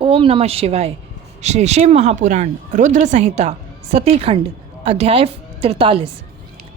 ओम नमः शिवाय। श्री शिव महापुराण रुद्र संहिता सती खंड अध्याय 43।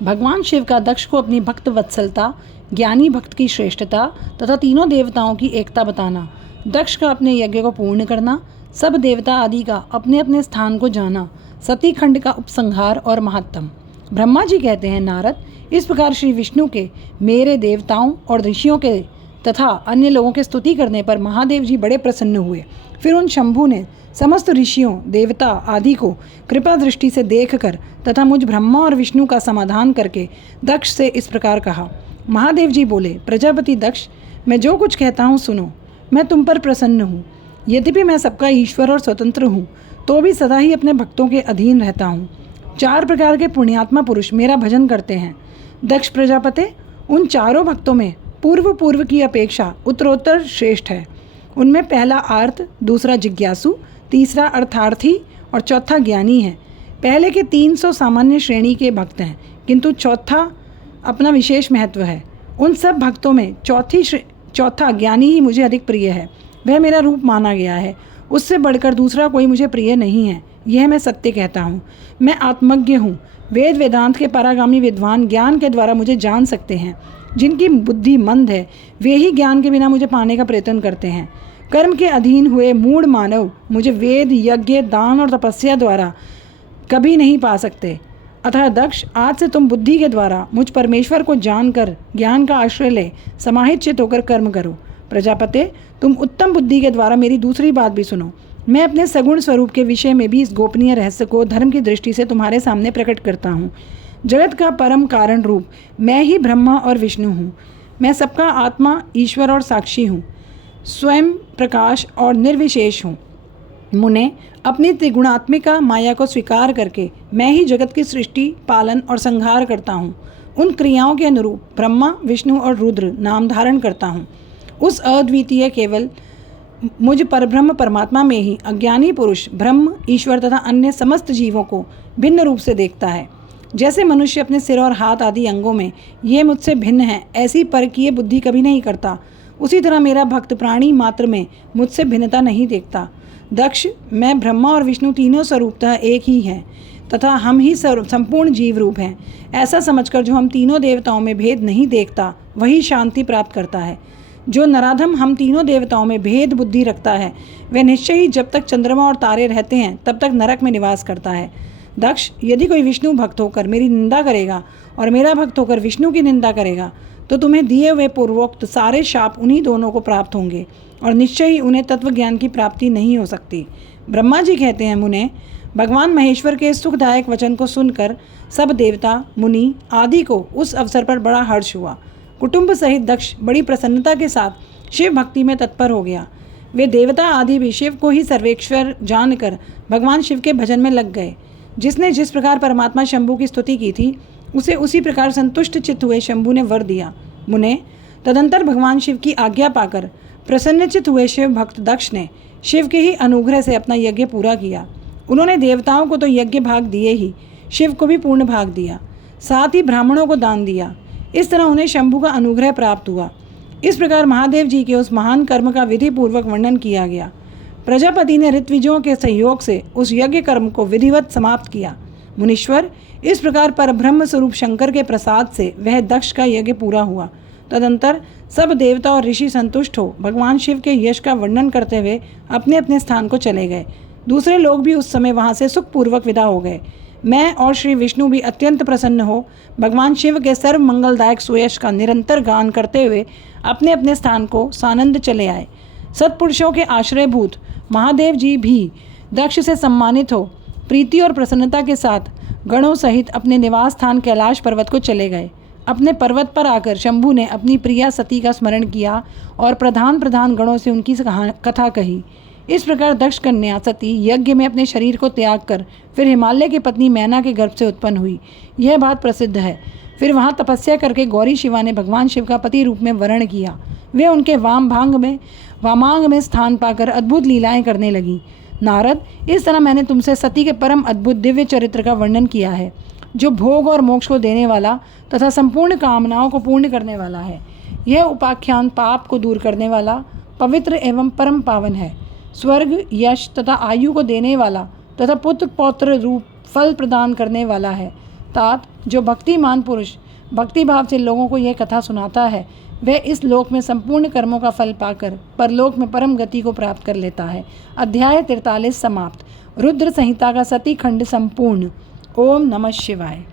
भगवान शिव का दक्ष को अपनी भक्त वत्सलता, ज्ञानी भक्त की श्रेष्ठता तथा तीनों देवताओं की एकता बताना, दक्ष का अपने यज्ञ को पूर्ण करना, सब देवता आदि का अपने अपने स्थान को जाना, सती खंड का उपसंहार और महात्म। ब्रह्मा जी कहते हैं, नारद, इस प्रकार श्री विष्णु के, मेरे देवताओं और ऋषियों के तथा अन्य लोगों के स्तुति करने पर महादेव जी बड़े प्रसन्न हुए। फिर उन शंभु ने समस्त ऋषियों, देवता आदि को कृपा दृष्टि से देखकर तथा मुझ ब्रह्मा और विष्णु का समाधान करके दक्ष से इस प्रकार कहा। महादेव जी बोले, प्रजापति दक्ष, मैं जो कुछ कहता हूँ सुनो। मैं तुम पर प्रसन्न हूँ। यद्यपि मैं सबका ईश्वर और स्वतंत्र हूँ, तो भी सदा ही अपने भक्तों के अधीन रहता हूँ। 4 प्रकार के पुण्यात्मा पुरुष मेरा भजन करते हैं। दक्ष प्रजापति, उन चारों भक्तों में पूर्व की अपेक्षा उत्तरोत्तर श्रेष्ठ है। उनमें पहला आर्त, दूसरा जिज्ञासु, तीसरा अर्थार्थी और चौथा ज्ञानी है। पहले के 300 सामान्य श्रेणी के भक्त हैं, किंतु चौथा अपना विशेष महत्व है। उन सब भक्तों में चौथा ज्ञानी ही मुझे अधिक प्रिय है। वह मेरा रूप माना गया है। उससे बढ़कर दूसरा कोई मुझे प्रिय नहीं है। यह मैं सत्य कहता हूँ। मैं आत्मज्ञ हूँ। वेद वेदांत के परागामी विद्वान ज्ञान के द्वारा मुझे जान सकते हैं। जिनकी बुद्धि मंद है, वे ही ज्ञान के बिना मुझे पाने का प्रयत्न करते हैं। कर्म के अधीन हुए मूढ़ मानव मुझे वेद, यज्ञ, दान और तपस्या द्वारा कभी नहीं पा सकते। अतः दक्ष, आज से तुम बुद्धि के द्वारा मुझ परमेश्वर को जानकर ज्ञान का आश्रय ले समाहित चित्त होकर कर्म करो। प्रजापते, तुम उत्तम बुद्धि के द्वारा मेरी दूसरी बात भी सुनो। मैं अपने सगुण स्वरूप के विषय में भी इस गोपनीय रहस्य को धर्म की दृष्टि से तुम्हारे सामने प्रकट करता हूँ। जगत का परम कारण रूप मैं ही ब्रह्मा और विष्णु हूँ। मैं सबका आत्मा, ईश्वर और साक्षी हूँ। स्वयं प्रकाश और निर्विशेष हूँ। मुने, अपनी त्रिगुणात्मिका माया को स्वीकार करके मैं ही जगत की सृष्टि, पालन और संहार करता हूँ। उन क्रियाओं के अनुरूप ब्रह्मा, विष्णु और रुद्र नाम धारण करता हूँ। उस अद्वितीय केवल मुझ परब्रह्म परमात्मा में ही अज्ञानी पुरुष ब्रह्म, ईश्वर तथा अन्य समस्त जीवों को भिन्न रूप से देखता है। जैसे मनुष्य अपने सिर और हाथ आदि अंगों में ये मुझसे भिन्न है, ऐसी परकीय बुद्धि कभी नहीं करता, उसी तरह मेरा भक्त प्राणी मात्र में मुझसे भिन्नता नहीं देखता। दक्ष, मैं ब्रह्मा और विष्णु तीनों स्वरूपतः एक ही हैं तथा हम ही संपूर्ण जीव रूप हैं। ऐसा समझकर जो हम तीनों देवताओं में भेद नहीं देखता, वही शांति प्राप्त करता है। जो नराधम हम तीनों देवताओं में भेद बुद्धि रखता है, वह निश्चय ही जब तक चंद्रमा और तारे रहते हैं तब तक नरक में निवास करता है। दक्ष, यदि कोई विष्णु भक्त होकर मेरी निंदा करेगा और मेरा भक्त होकर विष्णु की निंदा करेगा, तो तुम्हें दिए हुए पूर्वोक्त सारे शाप उन्हीं दोनों को प्राप्त होंगे और निश्चय ही उन्हें तत्व ज्ञान की प्राप्ति नहीं हो सकती। ब्रह्मा जी कहते हैं, मुने, भगवान महेश्वर के सुखदायक वचन को सुनकर सब देवता, मुनि आदि को उस अवसर पर बड़ा हर्ष हुआ। कुटुंब सहित दक्ष बड़ी प्रसन्नता के साथ शिव भक्ति में तत्पर हो गया। वे देवता आदि भी शिव को ही सर्वेश्वर जानकर भगवान शिव के भजन में लग गए। जिसने जिस प्रकार परमात्मा शंभु की स्तुति की थी, उसे उसी प्रकार संतुष्ट चित्त हुए शंभु ने वर दिया। मुने, तदंतर भगवान शिव की आज्ञा पाकर प्रसन्नचित्त हुए शिव भक्त दक्ष ने शिव के ही अनुग्रह से अपना यज्ञ पूरा किया। उन्होंने देवताओं को तो यज्ञ भाग दिए ही, शिव को भी पूर्ण भाग दिया, साथ ही ब्राह्मणों को दान दिया। इस तरह उन्हें शंभु का अनुग्रह प्राप्त हुआ। इस प्रकार महादेव जी के उस महान कर्म का विधि पूर्वक वर्णन किया गया। प्रजापति ने ऋत्विजों के सहयोग से उस यज्ञ कर्म को विधिवत समाप्त किया। मुनीश्वर, इस प्रकार पर ब्रह्म स्वरूप शंकर के प्रसाद से वह दक्ष का यज्ञ पूरा हुआ। तदंतर सब देवता और ऋषि संतुष्ट हो भगवान शिव के यश का वर्णन करते हुए अपने अपने स्थान को चले गए। दूसरे लोग भी उस समय वहाँ से सुखपूर्वक विदा हो गए। मैं और श्री विष्णु भी अत्यंत प्रसन्न हो भगवान शिव के सर्व मंगलदायक सुयश का निरंतर गान करते हुए अपने अपने स्थान को सानंद चले आए। सत्पुरुषों के आश्रयभूत महादेव जी भी दक्ष से सम्मानित हो प्रीति और प्रसन्नता के साथ गणों सहित अपने निवास स्थान कैलाश पर्वत को चले गए। अपने पर्वत पर आकर शंभु ने अपनी प्रिया सती का स्मरण किया और प्रधान गणों से उनकी कथा कही। इस प्रकार दक्ष कन्या सती यज्ञ में अपने शरीर को त्याग कर फिर हिमालय की पत्नी मैना के गर्भ से उत्पन्न हुई। यह बात प्रसिद्ध है। फिर वहाँ तपस्या करके गौरी शिवा ने भगवान शिव का पति रूप में वर्ण किया। वे उनके वामांग में स्थान पाकर अद्भुत लीलाएं करने लगी। नारद, इस तरह मैंने तुमसे सती के परम अद्भुत दिव्य चरित्र का वर्णन किया है, जो भोग और मोक्ष को देने वाला तथा संपूर्ण कामनाओं को पूर्ण करने वाला है। यह उपाख्यान पाप को दूर करने वाला, पवित्र एवं परम पावन है। स्वर्ग, यश तथा आयु को देने वाला तथा पुत्र पौत्र रूप फल प्रदान करने वाला है। तात, जो भक्तिमान पुरुष भक्ति भाव से लोगों को यह कथा सुनाता है वह इस लोक में संपूर्ण कर्मों का फल पाकर परलोक में परम गति को प्राप्त कर लेता है। अध्याय 43 समाप्त। रुद्र संहिता का सती खंड संपूर्ण। ओम नमः शिवाय।